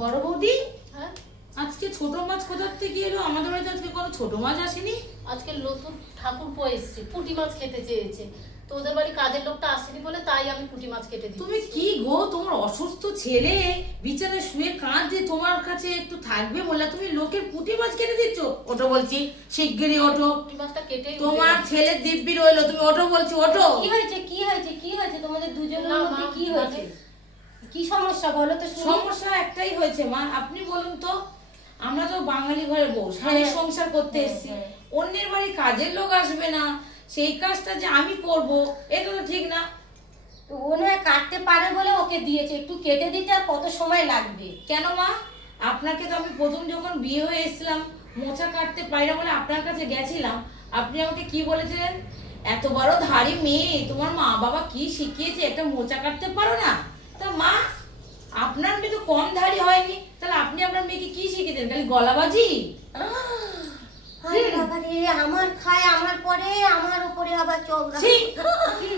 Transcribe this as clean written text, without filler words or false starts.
বড় বৌদি, হ্যাঁ আজকে ছোট মাছ কোথার থেকে এলো? আমাদের বাড়িতে আজকে কোনো ছোট মাছ আসেনি। আজকে নতুন ঠাকুরপো এসেছে, পুঁটি মাছ খেতে চেয়েছে। তো ওদের বাড়ি কাজের লোকটা আসেনি বলে তাই আমি পুঁটি মাছ কেটে দিই। তুমি কি গো, তোমার অসুস্থ ছেলে বিছানায় শুয়ে কাঁদছে, তোমার কাছে একটু থাকবে বলে তুমি লোকের পুঁটি মাছ কেটে দিচ্ছ? ওঠো বলছি, শিগগিরই ওঠো। পুঁটি মাছটা কেটেই তোমার ছেলে দিব্যি রইলো, তুমি ওঠো বলছি, ওঠো। কি হয়েছে কি হয়েছে কি হয়েছে তোমাদের দুজনের মধ্যে কি হয়েছে? কি সমস্যা বলো তো শুনি। সমস্যা একটাই হয়েছে মা, আপনি বলুন তো। আমরা তো বাঙালি ঘরের বউ, স্বামী সংসার করতে এসেছি। অন্যের বাড়ি কাজের লোক আসবে না, সেই কাজটা যে আমি করব, এটা তো ঠিক না। তো ও না কাটতে পারে বলে ওকে দিয়েছে, একটু কেটে দিতে আর কত সময় লাগবে? কেন মা? আপনাকে তো আমি প্রথম যখন বিয়ে হয়ে এসেছিলাম, মোচা কাটতে পারি না বলে আপনার কাছে গেছিলাম, আপনি আমাকে কি বলেছিলেন? এত বড় ধাড়ি মেয়ে, তোমার মা বাবা কি শিখিয়েছে, একটা মোচা কাটতে পারো না? তা মা, আপনার মেয়ে তো কম ধাড়ি হয়নি, তাহলে আপনি আপনার মেয়েকে কি শিখিয়েছেন? খালি গলাবাজি? আরে বাবা রে, আমার খায় আমার পরে, আমার উপরে আবার চোখ ছি! রাখে।